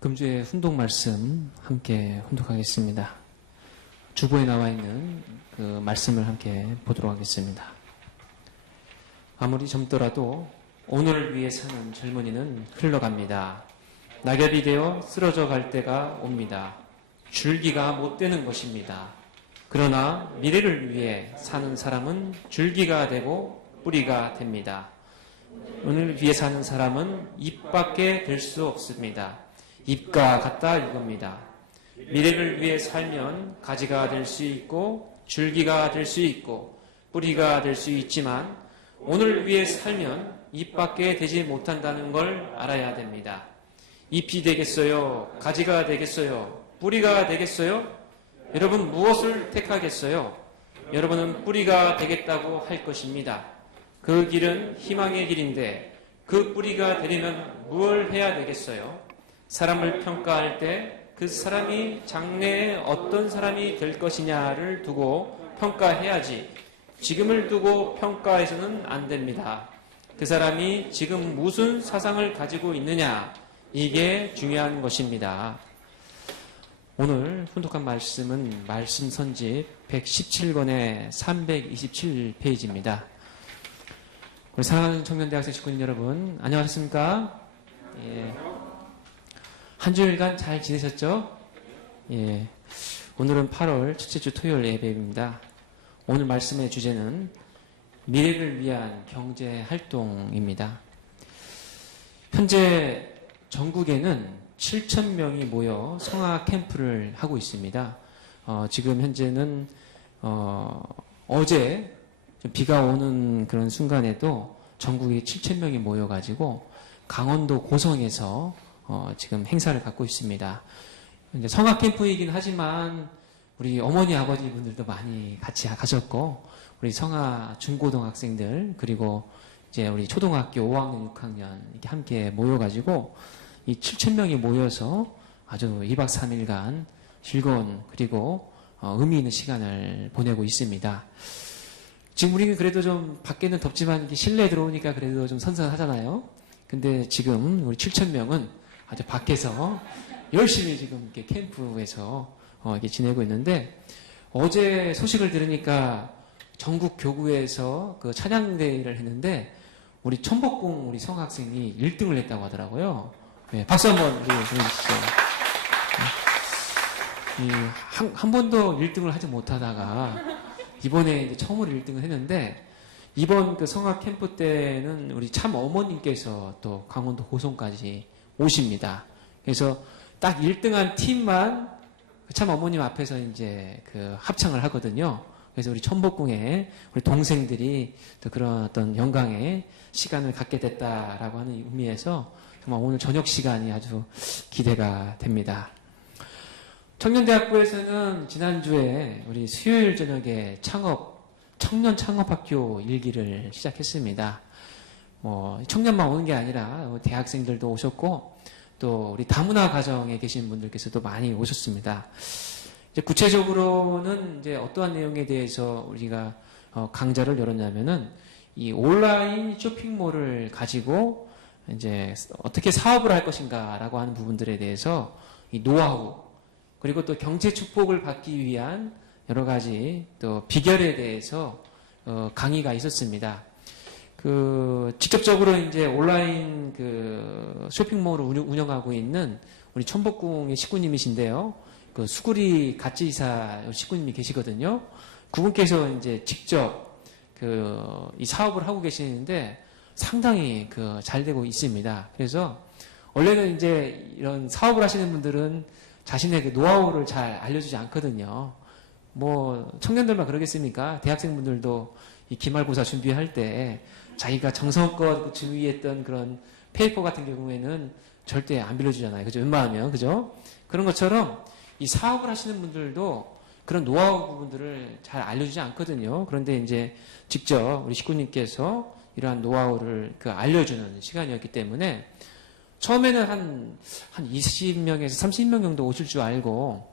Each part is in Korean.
금주의 훈독 말씀 함께 훈독하겠습니다. 주보에 나와 있는 그 말씀을 함께 보도록 하겠습니다. 아무리 젊더라도 오늘을 위해 사는 젊은이는 흘러갑니다. 낙엽이 되어 쓰러져 갈 때가 옵니다. 줄기가 못 되는 것입니다. 그러나 미래를 위해 사는 사람은 줄기가 되고 뿌리가 됩니다. 오늘을 위해 사는 사람은 잎밖에 될 수 없습니다. 잎과 같다 이겁니다. 미래를 위해 살면 가지가 될 수 있고 줄기가 될 수 있고 뿌리가 될 수 있지만 오늘을 위해 살면 잎밖에 되지 못한다는 걸 알아야 됩니다. 잎이 되겠어요? 가지가 되겠어요? 뿌리가 되겠어요? 여러분 무엇을 택하겠어요? 여러분은 뿌리가 되겠다고 할 것입니다. 그 길은 희망의 길인데 그 뿌리가 되려면 무엇을 해야 되겠어요? 사람을 평가할 때 그 사람이 장래에 어떤 사람이 될 것이냐를 두고 평가해야지 지금을 두고 평가해서는 안 됩니다. 그 사람이 지금 무슨 사상을 가지고 있느냐 이게 중요한 것입니다. 오늘 훈독한 말씀은 말씀 선집 117권의 327페이지입니다. 우리 사랑하는 청년대학생 식구님 여러분 안녕하셨습니까? 예. 한 주일간 잘 지내셨죠? 예. 오늘은 8월 첫째 주 토요일 예배입니다. 오늘 말씀의 주제는 미래를 위한 경제 활동입니다. 현재 전국에는 7,000명이 모여 성화 캠프를 하고 있습니다. 지금 현재는 어제 비가 오는 그런 순간에도 전국에 7,000명이 모여가지고 강원도 고성에서 지금 행사를 갖고 있습니다. 이제 성화 캠프이긴 하지만 우리 어머니 아버지 분들도 많이 같이 가셨고 우리 성화 중고등학생들 그리고 이제 우리 초등학교 5학년 6학년 이렇게 함께 모여가지고 이 7,000명이 모여서 아주 2박 3일간 즐거운 그리고 의미 있는 시간을 보내고 있습니다. 지금 우리는 그래도 좀 밖에는 덥지만 이게 실내에 들어오니까 그래도 좀 선선하잖아요. 근데 지금 우리 7,000명은 아주 밖에서 열심히 지금 이렇게 캠프에서 이렇게 지내고 있는데 어제 소식을 들으니까 전국 교구에서 그 찬양대회를 했는데 우리 천복궁 우리 성학생이 1등을 했다고 하더라고요. 네, 박수 한번 보내주시죠. 한 번도 1등을 하지 못하다가 이번에 이제 처음으로 1등을 했는데 이번 그 성악 캠프 때는 우리 참 어머님께서 또 강원도 고성까지 오십니다. 그래서 딱 1등한 팀만 참 어머님 앞에서 이제 그 합창을 하거든요. 그래서 우리 천복궁에 우리 동생들이 또 그런 어떤 영광의 시간을 갖게 됐다라고 하는 의미에서 정말 오늘 저녁 시간이 아주 기대가 됩니다. 청년대학부에서는 지난주에 우리 수요일 저녁에 청년 창업학교 일기를 시작했습니다. 청년만 오는 게 아니라 대학생들도 오셨고 또 우리 다문화 가정에 계신 분들께서도 많이 오셨습니다. 이제 구체적으로는 이제 어떠한 내용에 대해서 우리가 강좌를 열었냐면은 이 온라인 쇼핑몰을 가지고 이제 어떻게 사업을 할 것인가라고 하는 부분들에 대해서 이 노하우 그리고 또 경제 축복을 받기 위한 여러 가지 또 비결에 대해서 강의가 있었습니다. 직접적으로 이제 온라인 쇼핑몰을 운영하고 있는 우리 천복궁의 식구님이신데요. 수구리 갓지이사 식구님이 계시거든요. 그분께서 이제 직접 이 사업을 하고 계시는데 상당히 잘 되고 있습니다. 그래서 원래는 이제 이런 사업을 하시는 분들은 자신의 노하우를 잘 알려주지 않거든요. 청년들만 그러겠습니까? 대학생분들도 이 기말고사 준비할 때 자기가 정성껏 준비했던 그런 페이퍼 같은 경우에는 절대 안 빌려주잖아요. 그죠? 웬만하면. 그죠? 그런 것처럼 이 사업을 하시는 분들도 그런 노하우 부분들을 잘 알려주지 않거든요. 그런데 이제 직접 우리 식구님께서 이러한 노하우를 알려주는 시간이었기 때문에 처음에는 한 20명에서 30명 정도 오실 줄 알고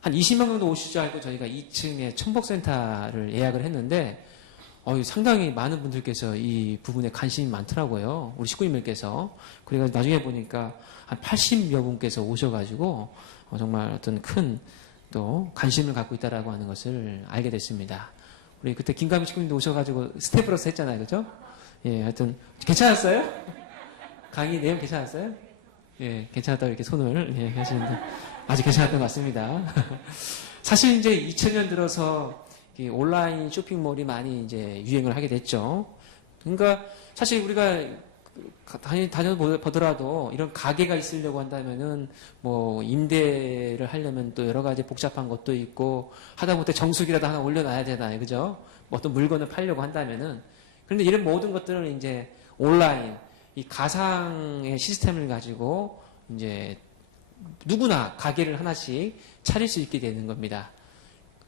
한 20명 정도 오실 줄 알고 저희가 2층에 천복센터를 예약을 했는데 상당히 많은 분들께서 이 부분에 관심이 많더라고요. 우리 식구님들께서. 그래가지고 나중에 보니까 한 80여 분께서 오셔가지고 정말 어떤 큰 또 관심을 갖고 있다라고 하는 것을 알게 됐습니다. 우리 그때 김가미 식구님도 오셔가지고 스태프로서 했잖아요. 그죠? 예, 하여튼 괜찮았어요? 강의 내용 괜찮았어요? 예, 괜찮았다고 이렇게 손을 하시는데 아주 괜찮았던 것 같습니다. 사실 이제 2000년 들어서 이 온라인 쇼핑몰이 많이 이제 유행을 하게 됐죠. 그러니까 사실 우리가 다녀보더라도 이런 가게가 있으려고 한다면은 뭐 임대를 하려면 또 여러 가지 복잡한 것도 있고 하다못해 정수기라도 하나 올려놔야 되잖아요. 그죠? 뭐 어떤 물건을 팔려고 한다면은. 그런데 이런 모든 것들을 이제 온라인, 이 가상의 시스템을 가지고 이제 누구나 가게를 하나씩 차릴 수 있게 되는 겁니다.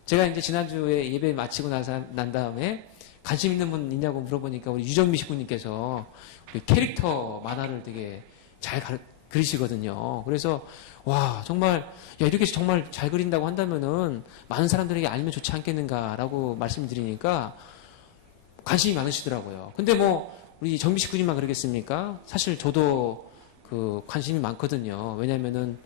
제가 이제 지난주에 예배 마치고 난 다음에 관심 있는 분 있냐고 물어보니까 우리 유정미 식구님께서 우리 캐릭터 만화를 되게 잘 그리시거든요. 그래서 와 정말 야 이렇게 정말 잘 그린다고 한다면은 많은 사람들에게 알면 좋지 않겠는가라고 말씀드리니까 관심이 많으시더라고요. 근데 뭐 우리 정미 식구님만 그러겠습니까? 사실 저도 그 관심이 많거든요. 왜냐면은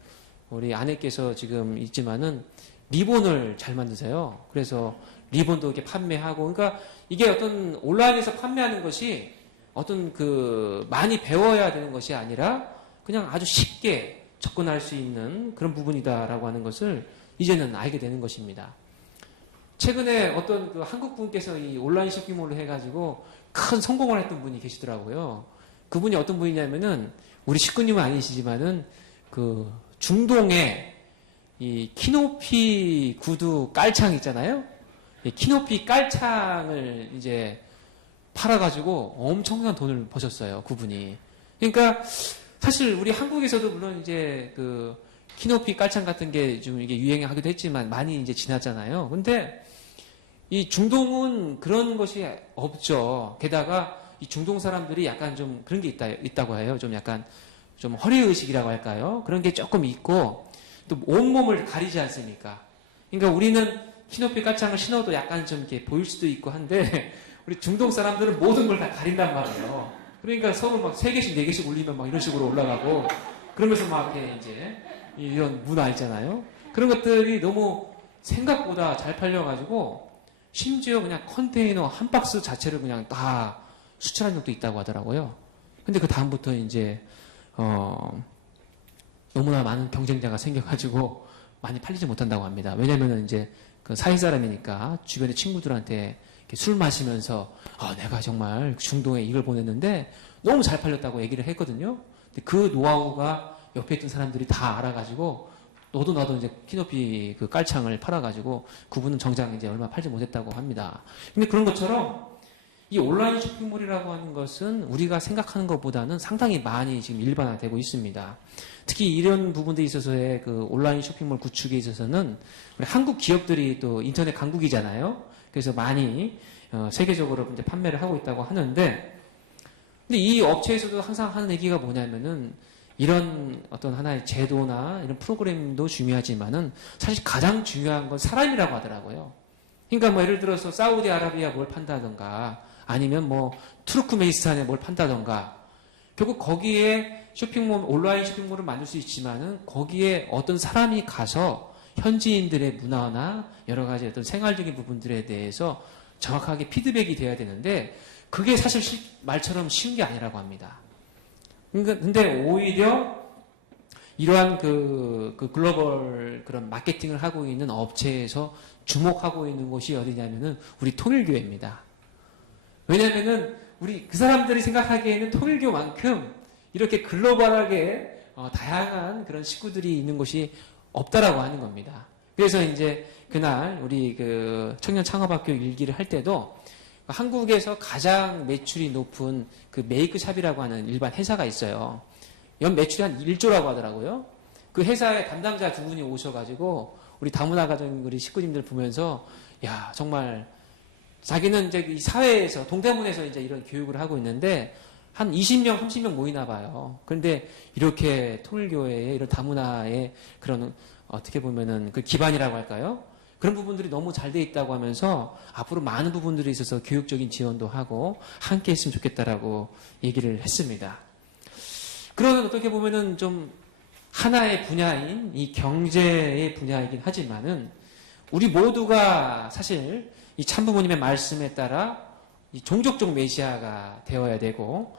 우리 아내께서 지금 있지만은 리본을 잘 만드세요. 그래서 리본도 이렇게 판매하고, 그러니까 이게 어떤 온라인에서 판매하는 것이 어떤 그 많이 배워야 되는 것이 아니라 그냥 아주 쉽게 접근할 수 있는 그런 부분이다라고 하는 것을 이제는 알게 되는 것입니다. 최근에 어떤 그 한국 분께서 이 온라인 쇼핑몰을 해가지고 큰 성공을 했던 분이 계시더라고요. 그분이 어떤 분이냐면은 우리 식구님은 아니시지만은 그 중동에 이 키높이 구두 깔창 있잖아요. 이 키높이 깔창을 이제 팔아가지고 엄청난 돈을 버셨어요. 그분이. 그러니까 사실 우리 한국에서도 물론 이제 그 키높이 깔창 같은 게 좀 이게 유행하기도 했지만 많이 이제 지났잖아요. 근데 이 중동은 그런 것이 없죠. 게다가 이 중동 사람들이 약간 좀 그런 게 있다고 해요. 좀 약간 좀 허리의식이라고 할까요? 그런 게 조금 있고 또 온몸을 가리지 않습니까? 그러니까 우리는 키높이 깔창을 신어도 약간 좀 이렇게 보일 수도 있고 한데 우리 중동 사람들은 모든 걸 다 가린단 말이에요. 그러니까 서로 막 3개씩 4개씩 올리면 막 이런 식으로 올라가고 그러면서 막 이렇게 이제 이런 문화 있잖아요. 그런 것들이 너무 생각보다 잘 팔려가지고 심지어 그냥 컨테이너 한 박스 자체를 그냥 다 수출한 적도 있다고 하더라고요. 근데 그 다음부터 이제 너무나 많은 경쟁자가 생겨가지고 많이 팔리지 못한다고 합니다. 왜냐면은 이제 그 사회 사람이니까 주변의 친구들한테 술 마시면서 내가 정말 중동에 이걸 보냈는데 너무 잘 팔렸다고 얘기를 했거든요. 근데 그 노하우가 옆에 있던 사람들이 다 알아가지고 너도 나도 이제 키높이 그 깔창을 팔아가지고 그분은 정작 이제 얼마 팔지 못했다고 합니다. 근데 그런 것처럼 이 온라인 쇼핑몰이라고 하는 것은 우리가 생각하는 것보다는 상당히 많이 지금 일반화되고 있습니다. 특히 이런 부분들에 있어서의 그 온라인 쇼핑몰 구축에 있어서는 우리 한국 기업들이 또 인터넷 강국이잖아요. 그래서 많이 세계적으로 이제 판매를 하고 있다고 하는데, 근데 이 업체에서도 항상 하는 얘기가 뭐냐면은 이런 어떤 하나의 제도나 이런 프로그램도 중요하지만은 사실 가장 중요한 건 사람이라고 하더라고요. 그러니까 뭐 예를 들어서 사우디아라비아 뭘 판다던가 아니면 뭐 투르크메니스탄에 뭘 판다던가 결국 거기에 쇼핑몰, 온라인 쇼핑몰을 만들 수 있지만은 거기에 어떤 사람이 가서 현지인들의 문화나 여러 가지 어떤 생활적인 부분들에 대해서 정확하게 피드백이 돼야 되는데 그게 사실 말처럼 쉬운 게 아니라고 합니다. 근데 오히려 이러한 그 글로벌 그런 마케팅을 하고 있는 업체에서 주목하고 있는 곳이 어디냐면은 우리 통일교회입니다. 왜냐면은 우리 그 사람들이 생각하기에는 통일교만큼 이렇게 글로벌하게 다양한 그런 식구들이 있는 곳이 없다라고 하는 겁니다. 그래서 이제 그날 우리 그 청년 창업학교 일기를 할 때도 한국에서 가장 매출이 높은 그 메이크샵이라고 하는 일반 회사가 있어요. 연 매출이 한 1조라고 하더라고요. 그 회사의 담당자 2분이 오셔가지고 우리 다문화 가정 우리 식구님들 보면서 야 정말 자기는 이제 이 사회에서 동대문에서 이제 이런 교육을 하고 있는데 한 20명, 30명 모이나 봐요. 그런데 이렇게 통일교회의 이런 다문화의 그런 어떻게 보면은 그 기반이라고 할까요? 그런 부분들이 너무 잘 돼 있다고 하면서 앞으로 많은 부분들에 있어서 교육적인 지원도 하고 함께 했으면 좋겠다라고 얘기를 했습니다. 그런 어떻게 보면은 좀 하나의 분야인 이 경제의 분야이긴 하지만은 우리 모두가 사실 이 참부모님의 말씀에 따라 이 종족적 메시아가 되어야 되고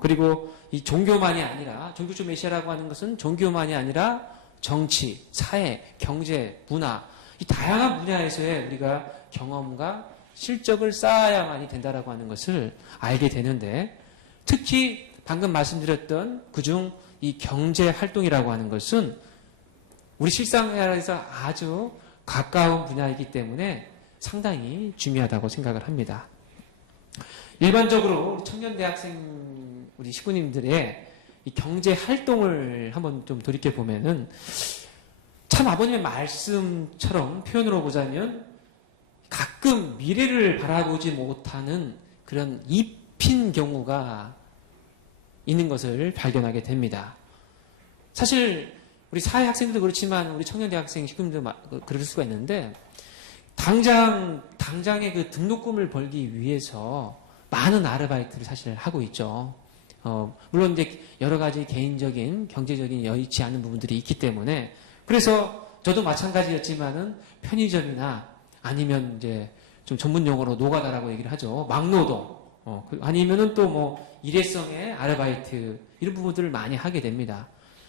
그리고 이 종교만이 아니라 종교적 메시아라고 하는 것은 종교만이 아니라 정치, 사회, 경제, 문화 이 다양한 분야에서의 우리가 경험과 실적을 쌓아야만이 된다라고 하는 것을 알게 되는데 특히 방금 말씀드렸던 그중 이 경제 활동이라고 하는 것은 우리 실생활에서 아주 가까운 분야이기 때문에 상당히 중요하다고 생각을 합니다. 일반적으로 청년 대학생 우리 식구님들의 이 경제 활동을 한번 좀 돌이켜 보면은 참 아버님의 말씀처럼 표현으로 보자면 가끔 미래를 바라보지 못하는 그런 잎인 경우가 있는 것을 발견하게 됩니다. 사실 우리 사회 학생들도 그렇지만 우리 청년 대학생 식구님도 그럴 수가 있는데 당장의 그 등록금을 벌기 위해서 많은 아르바이트를 사실 하고 있죠. 물론 이제 여러 가지 개인적인 경제적인 여의치 않은 부분들이 있기 때문에 그래서 저도 마찬가지였지만은 편의점이나 아니면 이제 좀 전문 용어로 노가다라고 얘기를 하죠. 막노동. 아니면은 또 뭐 일회성의 아르바이트 이런 부분들을 많이 하게 됩니다.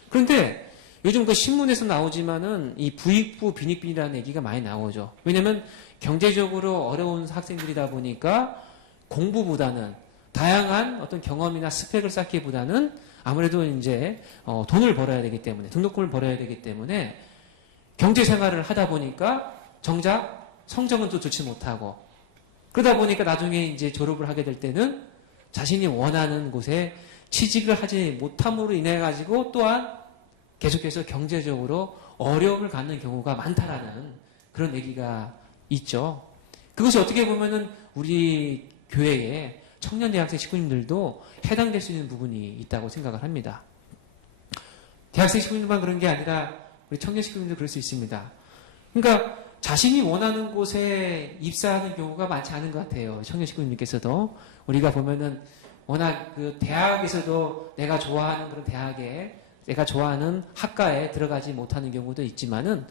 그런데 요즘 그 신문에서 나오지만은 이 부익부 빈익빈이라는 얘기가 많이 나오죠. 왜냐면 경제적으로 어려운 학생들이다 보니까 공부보다는 다양한 어떤 경험이나 스펙을 쌓기보다는 아무래도 이제 돈을 벌어야 되기 때문에 등록금을 벌어야 되기 때문에 경제 생활을 하다 보니까 정작 성적은 또 좋지 못하고 그러다 보니까 나중에 이제 졸업을 하게 될 때는 자신이 원하는 곳에 취직을 하지 못함으로 인해 가지고 또한 계속해서 경제적으로 어려움을 갖는 경우가 많다라는 그런 얘기가 있죠. 그것이 어떻게 보면은 우리 교회의 청년 대학생 식구님들도 해당될 수 있는 부분이 있다고 생각을 합니다. 대학생 식구님들만 그런 게 아니라 우리 청년 식구님도 그럴 수 있습니다. 그러니까 자신이 원하는 곳에 입사하는 경우가 많지 않은 것 같아요. 청년 식구님께서도 우리가 보면은 워낙 그 대학에서도 내가 좋아하는 그런 대학에 내가 좋아하는 학과에 들어가지 못하는 경우도 있지만은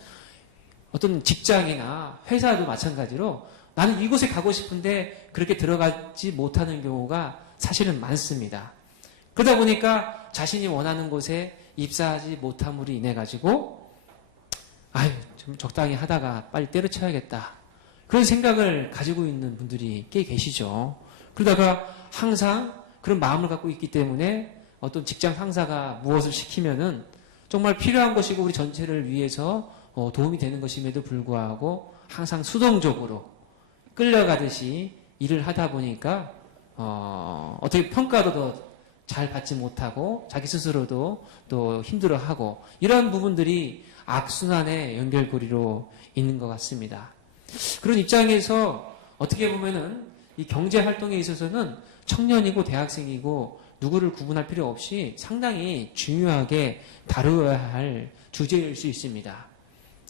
어떤 직장이나 회사도 마찬가지로 나는 이곳에 가고 싶은데 그렇게 들어가지 못하는 경우가 사실은 많습니다. 그러다 보니까 자신이 원하는 곳에 입사하지 못함으로 인해 가지고 좀 적당히 하다가 빨리 때려쳐야겠다. 그런 생각을 가지고 있는 분들이 꽤 계시죠. 그러다가 항상 그런 마음을 갖고 있기 때문에 어떤 직장 상사가 무엇을 시키면은 정말 필요한 것이고 우리 전체를 위해서 도움이 되는 것임에도 불구하고 항상 수동적으로 끌려가듯이 일을 하다 보니까 어떻게 평가도 더 잘 받지 못하고 자기 스스로도 또 힘들어하고 이런 부분들이 악순환의 연결고리로 있는 것 같습니다. 그런 입장에서 어떻게 보면은 이 경제 활동에 있어서는 청년이고 대학생이고 누구를 구분할 필요 없이 상당히 중요하게 다루어야 할 주제일 수 있습니다.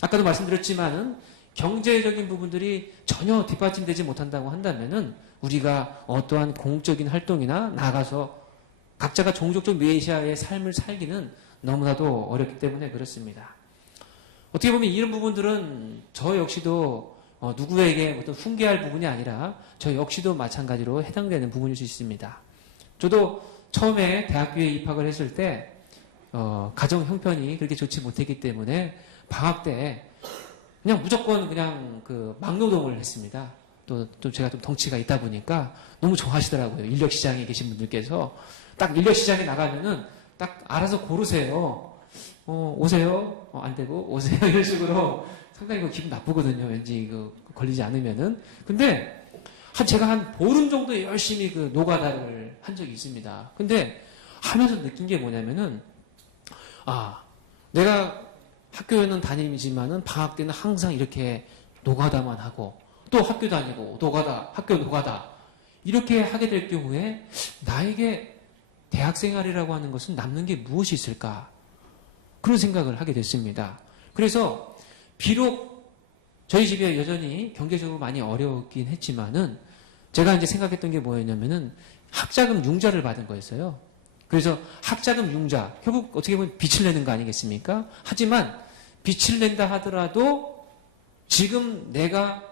아까도 말씀드렸지만은 경제적인 부분들이 전혀 뒷받침되지 못한다고 한다면은 우리가 어떠한 공적인 활동이나 나가서 각자가 종족적 메시아의 삶을 살기는 너무나도 어렵기 때문에 그렇습니다. 어떻게 보면 이런 부분들은 저 역시도 누구에게 어떤 훈계할 부분이 아니라 저 역시도 마찬가지로 해당되는 부분일 수 있습니다. 저도 처음에 대학교에 입학을 했을 때 가정 형편이 그렇게 좋지 못했기 때문에 방학 때 그냥 무조건 그냥 그 막노동을 했습니다. 또 제가 좀 덩치가 있다 보니까 너무 좋아하시더라고요. 인력시장에 계신 분들께서 딱 인력시장에 나가면은 딱 알아서 고르세요. 오세요. 안 되고 오세요. 이런 식으로 상당히 기분 나쁘거든요. 왠지 걸리지 않으면은. 근데 제가 한 보름 정도 열심히 그 노가다를 한 적이 있습니다. 근데 하면서 느낀 게 뭐냐면은 내가 학교에는 다니지만은 방학 때는 항상 이렇게 노가다만 하고 또 학교 다니고 노가다, 학교 노가다 이렇게 하게 될 경우에 나에게 대학생활이라고 하는 것은 남는 게 무엇이 있을까? 그런 생각을 하게 됐습니다. 그래서 비록 저희 집에 여전히 경제적으로 많이 어려웠긴 했지만은 제가 이제 생각했던 게 뭐였냐면은 학자금 융자를 받은 거였어요. 그래서 학자금 융자, 결국 어떻게 보면 빚을 내는 거 아니겠습니까? 하지만 빚을 낸다 하더라도 지금 내가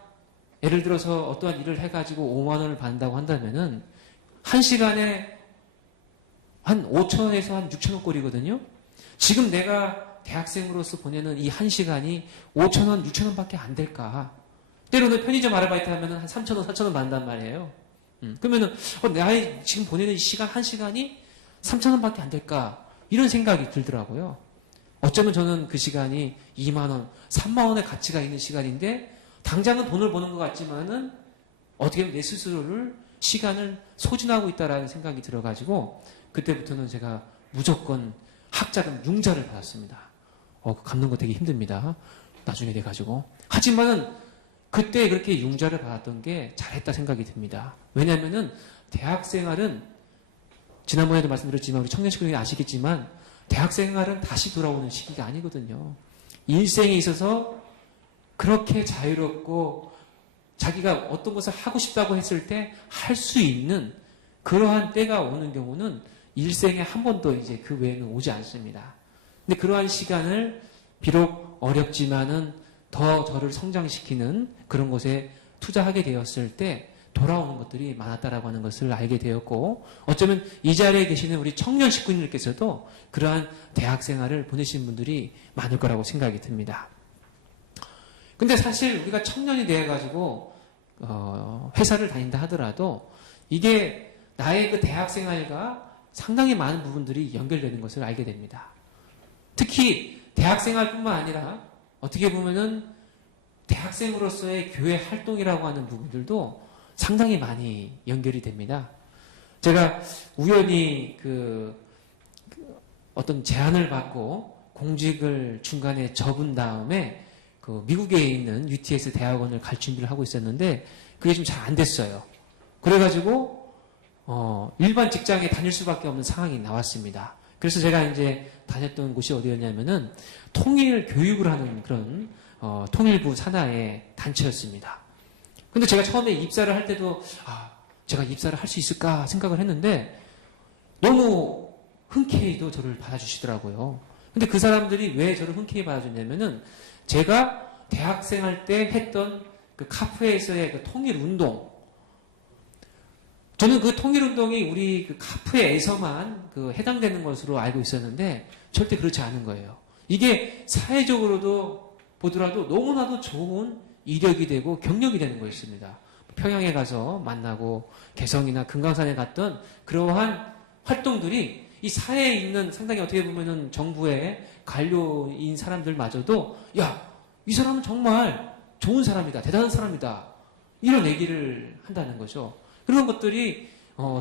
예를 들어서 어떠한 일을 해가지고 5만 원을 받는다고 한다면은 한 시간에 한 5천원에서 한 6천원 꼴이거든요. 지금 내가 대학생으로서 보내는 이 한 시간이 5천원, 6천원밖에 안 될까? 때로는 편의점 아르바이트 하면은 한 3천원, 4천원 받는단 말이에요. 그러면은 내가 지금 보내는 이 시간 한 시간이 3천원밖에 안 될까? 이런 생각이 들더라고요. 어쩌면 저는 그 시간이 2만 원, 3만 원의 가치가 있는 시간인데 당장은 돈을 버는 것 같지만은 어떻게 보면 내 스스로를 시간을 소진하고 있다라는 생각이 들어가지고 그때부터는 제가 무조건 학자금 융자를 받았습니다. 갚는 거 되게 힘듭니다. 나중에 돼가지고. 하지만은 그때 그렇게 융자를 받았던 게 잘했다 생각이 듭니다. 왜냐면은 대학 생활은 지난번에도 말씀드렸지만 우리 청년식구들이 아시겠지만 대학 생활은 다시 돌아오는 시기가 아니거든요. 일생에 있어서 그렇게 자유롭고 자기가 어떤 것을 하고 싶다고 했을 때 할 수 있는 그러한 때가 오는 경우는 일생에 한 번도 이제 그 외에는 오지 않습니다. 근데 그러한 시간을 비록 어렵지만은 더 저를 성장시키는 그런 곳에 투자하게 되었을 때 돌아오는 것들이 많았다라고 하는 것을 알게 되었고 어쩌면 이 자리에 계시는 우리 청년 식구님들께서도 그러한 대학 생활을 보내신 분들이 많을 거라고 생각이 듭니다. 근데 사실 우리가 청년이 되어가지고 회사를 다닌다 하더라도 이게 나의 그 대학 생활과 상당히 많은 부분들이 연결되는 것을 알게 됩니다. 특히 대학 생활뿐만 아니라 어떻게 보면은 대학생으로서의 교회 활동이라고 하는 부분들도 상당히 많이 연결이 됩니다. 제가 우연히 어떤 제안을 받고 공직을 중간에 접은 다음에 그 미국에 있는 UTS 대학원을 갈 준비를 하고 있었는데 그게 좀 잘 안 됐어요. 그래가지고 일반 직장에 다닐 수밖에 없는 상황이 나왔습니다. 그래서 제가 이제 다녔던 곳이 어디였냐면은 통일 교육을 하는 그런 통일부 산하의 단체였습니다. 근데 제가 처음에 입사를 할 때도 제가 입사를 할 수 있을까 생각을 했는데 너무 흔쾌히도 저를 받아주시더라고요. 근데 그 사람들이 왜 저를 흔쾌히 받아줬냐면은 제가 대학생 할 때 했던 그 카프에서의 그 통일운동, 저는 그 통일운동이 우리 그 카프에서만 그 해당되는 것으로 알고 있었는데 절대 그렇지 않은 거예요. 이게 사회적으로도 보더라도 너무나도 좋은 이력이 되고 경력이 되는 거였습니다. 평양에 가서 만나고 개성이나 금강산에 갔던 그러한 활동들이 이 사회에 있는 상당히 어떻게 보면은 정부의 관료인 사람들마저도 이 사람은 정말 좋은 사람이다, 대단한 사람이다 이런 얘기를 한다는 거죠. 그런 것들이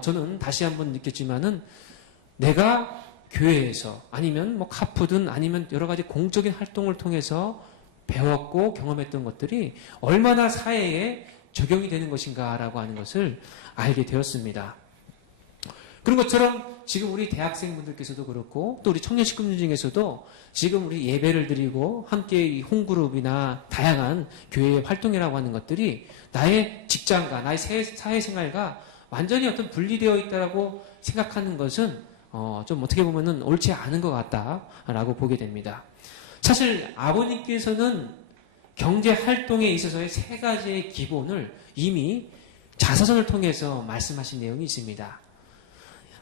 저는 다시 한번 느꼈지만은 내가 교회에서 아니면 뭐 카프든 아니면 여러 가지 공적인 활동을 통해서 배웠고 경험했던 것들이 얼마나 사회에 적용이 되는 것인가라고 하는 것을 알게 되었습니다. 그런 것처럼 지금 우리 대학생분들께서도 그렇고 또 우리 청년 식구들 중에서도 지금 우리 예배를 드리고 함께 이 홈그룹이나 다양한 교회의 활동이라고 하는 것들이 나의 직장과 나의 사회생활과 완전히 어떤 분리되어 있다라고 생각하는 것은 좀 어떻게 보면은 옳지 않은 것 같다라고 보게 됩니다. 사실 아버님께서는 경제 활동에 있어서의 세 가지의 기본을 이미 자서전을 통해서 말씀하신 내용이 있습니다.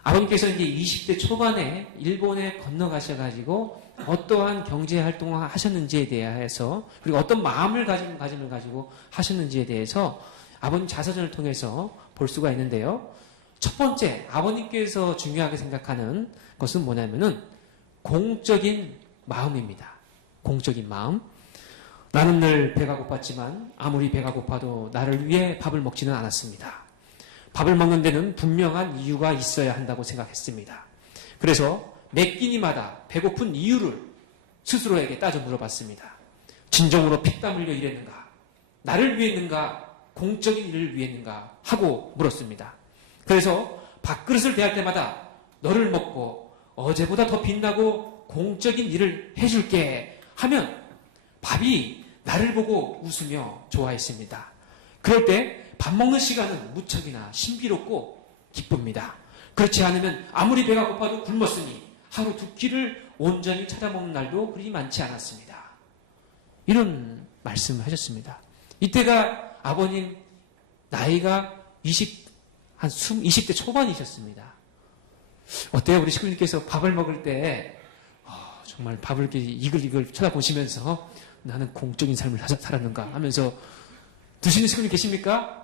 아버님께서 이제 20대 초반에 일본에 건너가셔가지고 어떠한 경제 활동을 하셨는지에 대해서 그리고 어떤 마음을 가지고 하셨는지에 대해서 아버님 자서전을 통해서 볼 수가 있는데요. 첫 번째 아버님께서 중요하게 생각하는 것은 뭐냐면은 공적인 마음입니다. 공적인 마음. 나는 늘 배가 고팠지만 아무리 배가 고파도 나를 위해 밥을 먹지는 않았습니다. 밥을 먹는 데는 분명한 이유가 있어야 한다고 생각했습니다. 그래서 매 끼니마다 배고픈 이유를 스스로에게 따져 물어봤습니다. 진정으로 피땀 흘려 일했는가? 나를 위해 했는가? 공적인 일을 위해 했는가? 하고 물었습니다. 그래서 밥그릇을 대할 때마다 너를 먹고 어제보다 더 빛나고 공적인 일을 해줄게 하면 밥이 나를 보고 웃으며 좋아했습니다. 그럴 때 밥 먹는 시간은 무척이나 신비롭고 기쁩니다. 그렇지 않으면 아무리 배가 고파도 굶었으니 하루 두 끼를 온전히 찾아먹는 날도 그리 많지 않았습니다. 이런 말씀을 하셨습니다. 이때가 아버님 나이가 20대 초반이셨습니다. 어때요? 우리 식구님께서 밥을 먹을 때 정말 밥을 이렇게 이글이글 쳐다보시면서 나는 공적인 삶을 살았는가 하면서 드시는 식구님 계십니까?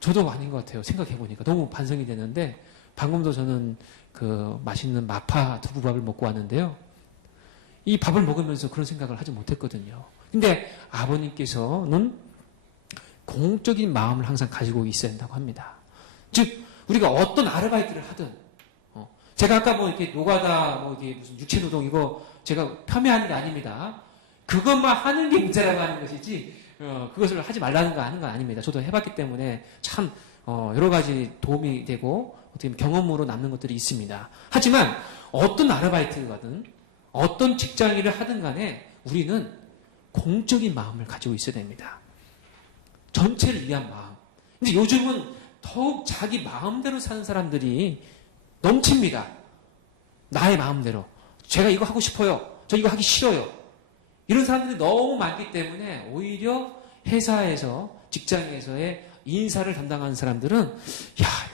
저도 아닌 것 같아요. 생각해보니까 너무 반성이 되는데 방금도 저는 그 맛있는 마파 두부밥을 먹고 왔는데요. 이 밥을 먹으면서 그런 생각을 하지 못했거든요. 근데 아버님께서는 공적인 마음을 항상 가지고 있어야 한다고 합니다. 즉 우리가 어떤 아르바이트를 하든 제가 아까 뭐 이렇게 노가다 뭐 이게 무슨 육체노동 이거 제가 폄훼하는 게 아닙니다. 그것만 하는 게 문제라고 하는 것이지 그것을 하지 말라는 거 하는 건 아닙니다. 저도 해봤기 때문에 참 여러 가지 도움이 되고 어떻게 보면 경험으로 남는 것들이 있습니다. 하지만 어떤 아르바이트가든 어떤 직장일을 하든 간에 우리는 공적인 마음을 가지고 있어야 됩니다. 전체를 위한 마음. 근데 요즘은 더욱 자기 마음대로 사는 사람들이 넘칩니다. 나의 마음대로. 제가 이거 하고 싶어요. 저 이거 하기 싫어요. 이런 사람들이 너무 많기 때문에 오히려 회사에서 직장에서의 인사를 담당하는 사람들은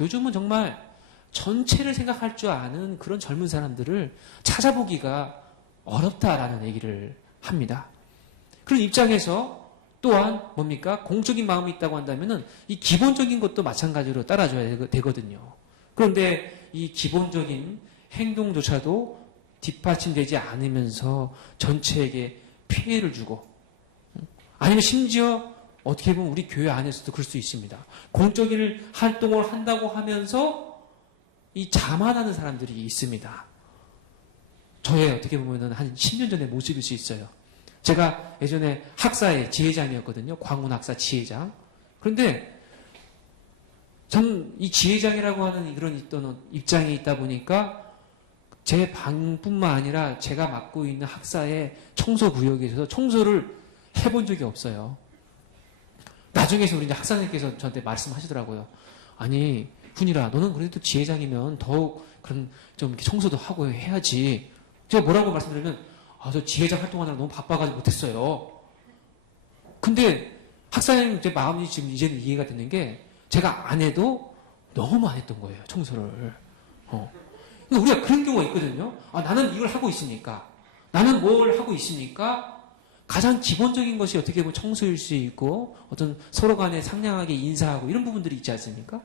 요즘은 정말 전체를 생각할 줄 아는 그런 젊은 사람들을 찾아보기가 어렵다라는 얘기를 합니다. 그런 입장에서 또한 뭡니까? 공적인 마음이 있다고 한다면은 이 기본적인 것도 마찬가지로 따라줘야 되거든요. 그런데 이 기본적인 행동조차도 뒷받침되지 않으면서 전체에게 피해를 주고 아니면 심지어 어떻게 보면 우리 교회 안에서도 그럴 수 있습니다. 공적인 활동을 한다고 하면서 이 자만하는 사람들이 있습니다. 저의 어떻게 보면 한 10년 전의 모습일 수 있어요. 제가 예전에 학사의 지회장이었거든요. 광운학사 지회장. 그런데 저는 이 지회장이라고 하는 이런 입장에 있다 보니까 제 방뿐만 아니라 제가 맡고 있는 학사의 청소구역에서 청소를 해본 적이 없어요. 나중에서 우리 이제 학사님께서 저한테 말씀하시더라고요. 아니, 훈이라, 너는 그래도 지회장이면 더욱 그런 좀 이렇게 청소도 하고 해야지. 제가 뭐라고 말씀드리면, 저 지회장 활동하느라 너무 바빠가지고 못했어요. 근데 학사님 제 마음이 지금 이제는 이해가 되는 게 제가 안 해도 너무 안 했던 거예요, 청소를. 그러니까 우리가 그런 경우가 있거든요. 나는 이걸 하고 있으니까. 나는 뭘 하고 있으니까 가장 기본적인 것이 어떻게 보면 청소일 수 있고 어떤 서로 간에 상냥하게 인사하고 이런 부분들이 있지 않습니까?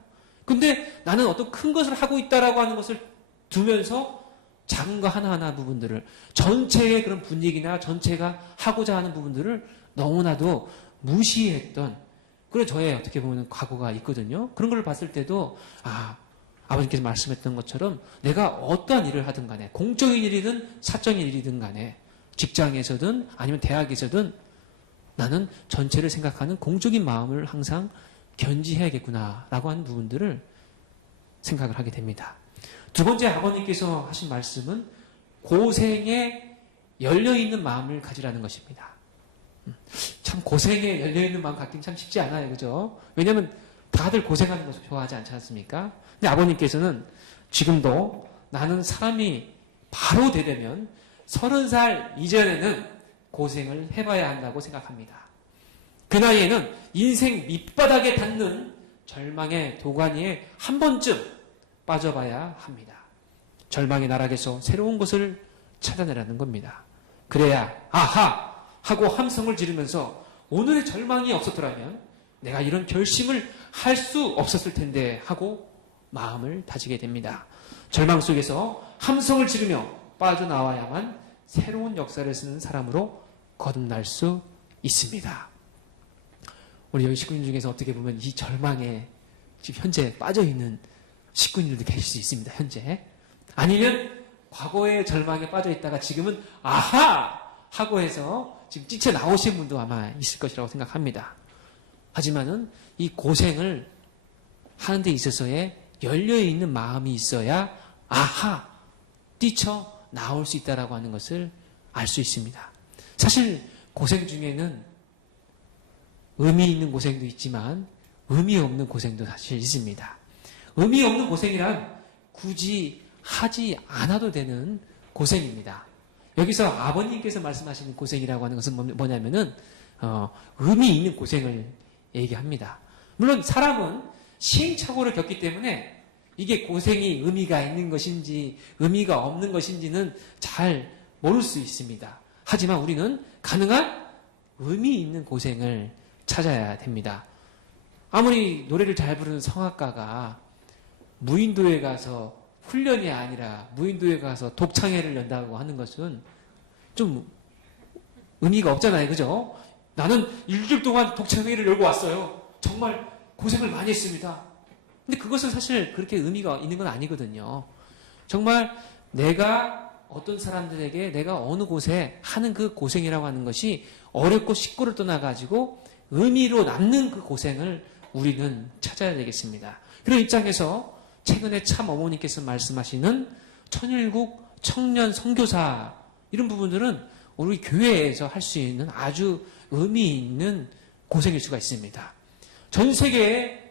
근데 나는 어떤 큰 것을 하고 있다라고 하는 것을 두면서 작은 거 하나하나 부분들을 전체의 그런 분위기나 전체가 하고자 하는 부분들을 너무나도 무시했던 그런 저의 어떻게 보면 과거가 있거든요. 그런 걸 봤을 때도 아버님께서 말씀했던 것처럼 내가 어떠한 일을 하든 간에 공적인 일이든 사적인 일이든 간에 직장에서든 아니면 대학에서든 나는 전체를 생각하는 공적인 마음을 항상 견지해야겠구나라고 하는 부분들을 생각을 하게 됩니다. 두 번째 아버님께서 하신 말씀은 고생에 열려있는 마음을 가지라는 것입니다. 참 고생에 열려있는 마음 갖기는 참 쉽지 않아요. 그죠? 왜냐하면 다들 고생하는 것을 좋아하지 않지 않습니까? 근데 아버님께서는 지금도 나는 사람이 바로 되려면 30살 이전에는 고생을 해봐야 한다고 생각합니다. 그 나이에는 인생 밑바닥에 닿는 절망의 도가니에 한 번쯤 빠져봐야 합니다. 절망의 나락에서 새로운 것을 찾아내라는 겁니다. 그래야 아하 하고 함성을 지르면서 오늘의 절망이 없었더라면 내가 이런 결심을 할 수 없었을 텐데 하고 마음을 다지게 됩니다. 절망 속에서 함성을 지르며 빠져나와야만 새로운 역사를 쓰는 사람으로 거듭날 수 있습니다. 우리 여기 식구님 중에서 어떻게 보면 이 절망에 지금 현재 빠져있는 식구님들도 계실 수 있습니다. 현재. 아니면 과거의 절망에 빠져있다가 지금은 아하! 하고 해서 지금 뛰쳐나오신 분도 아마 있을 것이라고 생각합니다. 하지만은 이 고생을 하는 데 있어서의 열려있는 마음이 있어야 아하! 뛰쳐나올 수 있다라고 하는 것을 알 수 있습니다. 사실 고생 중에는 의미 있는 고생도 있지만 의미 없는 고생도 사실 있습니다. 의미 없는 고생이란 굳이 하지 않아도 되는 고생입니다. 여기서 아버님께서 말씀하시는 고생이라고 하는 것은 뭐냐면은 의미 있는 고생을 얘기합니다. 물론 사람은 시행착오를 겪기 때문에 이게 고생이 의미가 있는 것인지 의미가 없는 것인지는 잘 모를 수 있습니다. 하지만 우리는 가능한 의미 있는 고생을 찾아야 됩니다. 아무리 노래를 잘 부르는 성악가가 무인도에 가서 훈련이 아니라 무인도에 가서 독창회를 연다고 하는 것은 좀 의미가 없잖아요. 그죠? 나는 일주일 동안 독창회를 열고 왔어요. 정말 고생을 많이 했습니다. 근데 그것은 사실 그렇게 의미가 있는 건 아니거든요. 정말 내가 어떤 사람들에게 내가 어느 곳에 하는 그 고생이라고 하는 것이 어렵고 식고를 떠나가지고 의미로 남는 그 고생을 우리는 찾아야 되겠습니다. 그런 입장에서 최근에 참 어머니께서 말씀하시는 천일국 청년 선교사 이런 부분들은 우리 교회에서 할 수 있는 아주 의미 있는 고생일 수가 있습니다. 전 세계에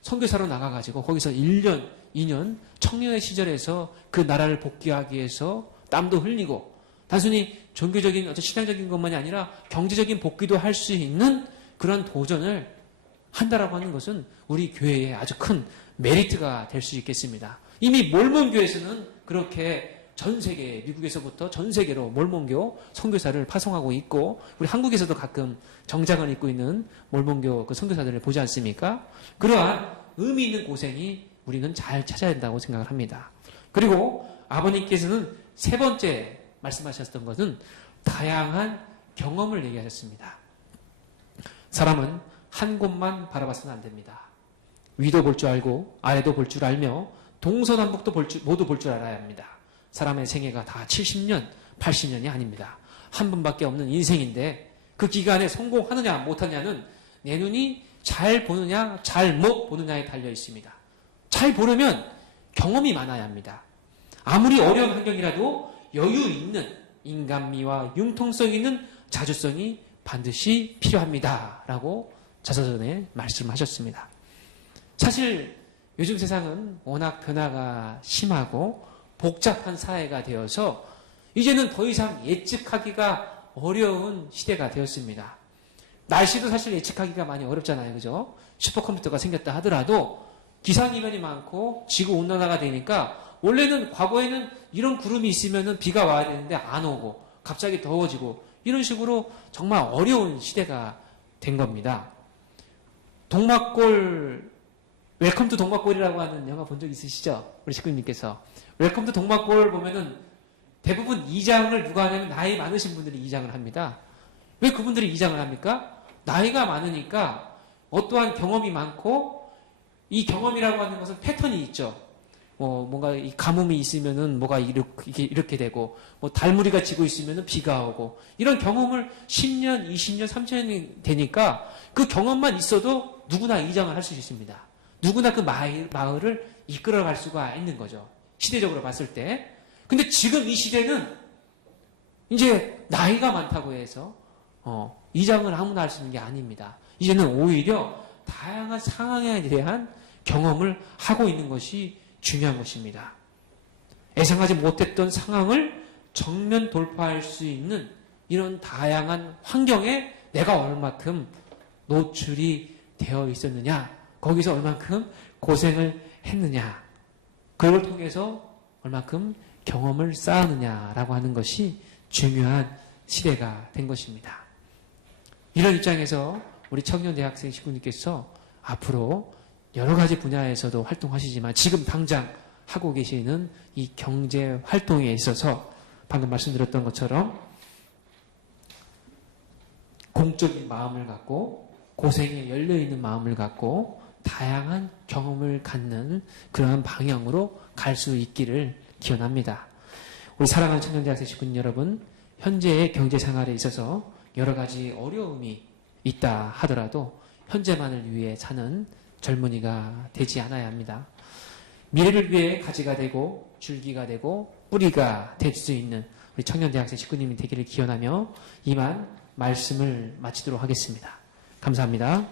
선교사로 나가가지고 거기서 1년, 2년 청년의 시절에서 그 나라를 복귀하기 위해서 땀도 흘리고 단순히 종교적인 어떤 신앙적인 것만이 아니라 경제적인 복귀도 할 수 있는 그런 도전을 한다라고 하는 것은 우리 교회에 아주 큰 메리트가 될 수 있겠습니다. 이미 몰몬교에서는 그렇게 전 세계, 미국에서부터 전 세계로 몰몬교 선교사를 파송하고 있고 우리 한국에서도 가끔 정장을 입고 있는 몰몬교 그 선교사들을 보지 않습니까? 그러한 의미 있는 고생이 우리는 잘 찾아야 된다고 생각을 합니다. 그리고 아버님께서는 세 번째 말씀하셨던 것은 다양한 경험을 얘기하셨습니다. 사람은 한 곳만 바라봐서는 안 됩니다. 위도 볼 줄 알고 아래도 볼 줄 알며 동서남북도 모두 볼 줄 알아야 합니다. 사람의 생애가 다 70년, 80년이 아닙니다. 한 번밖에 없는 인생인데 그 기간에 성공하느냐 못하느냐는 내 눈이 잘 보느냐 잘 못 보느냐에 달려 있습니다. 잘 보려면 경험이 많아야 합니다. 아무리 어려운 환경이라도 여유 있는 인간미와 융통성 있는 자주성이 반드시 필요합니다. 라고 자서전에 말씀하셨습니다. 사실 요즘 세상은 워낙 변화가 심하고 복잡한 사회가 되어서 이제는 더 이상 예측하기가 어려운 시대가 되었습니다. 날씨도 사실 예측하기가 많이 어렵잖아요. 그죠? 슈퍼컴퓨터가 생겼다 하더라도 기상이변이 많고 지구온난화가 되니까 원래는 과거에는 이런 구름이 있으면 비가 와야 되는데 안 오고 갑자기 더워지고 이런 식으로 정말 어려운 시대가 된 겁니다. 동막골 웰컴 투 동막골이라고 하는 영화 본 적 있으시죠? 우리 식구님께서. 웰컴 투 동막골 보면은 대부분 이장을 누가 하냐면 나이 많으신 분들이 이장을 합니다. 왜 그분들이 이장을 합니까? 나이가 많으니까 어떠한 경험이 많고 이 경험이라고 하는 것은 패턴이 있죠. 뭔가 이 가뭄이 있으면은 뭐가 이렇게 되고, 달무리가 지고 있으면은 비가 오고, 이런 경험을 10년, 20년, 30년이 되니까 그 경험만 있어도 누구나 이장을 할 수 있습니다. 누구나 그 마을을 이끌어갈 수가 있는 거죠. 시대적으로 봤을 때. 근데 지금 이 시대는 이제 나이가 많다고 해서, 이장을 아무나 할 수 있는 게 아닙니다. 이제는 오히려 다양한 상황에 대한 경험을 하고 있는 것이 중요한 것입니다. 예상하지 못했던 상황을 정면 돌파할 수 있는 이런 다양한 환경에 내가 얼마큼 노출이 되어 있었느냐, 거기서 얼만큼 고생을 했느냐, 그걸 통해서 얼만큼 경험을 쌓았느냐라고 하는 것이 중요한 시대가 된 것입니다. 이런 입장에서 우리 청년 대학생 식구님께서 앞으로 여러 가지 분야에서도 활동하시지만 지금 당장 하고 계시는 이 경제 활동에 있어서 방금 말씀드렸던 것처럼 공적인 마음을 갖고 고생에 열려있는 마음을 갖고 다양한 경험을 갖는 그러한 방향으로 갈 수 있기를 기원합니다. 우리 사랑하는 청년대학생 식구님 여러분, 현재의 경제 생활에 있어서 여러 가지 어려움이 있다 하더라도 현재만을 위해 사는 젊은이가 되지 않아야 합니다. 미래를 위해 가지가 되고 줄기가 되고 뿌리가 될 수 있는 우리 청년대학생 식구님이 되기를 기원하며 이만 말씀을 마치도록 하겠습니다. 감사합니다.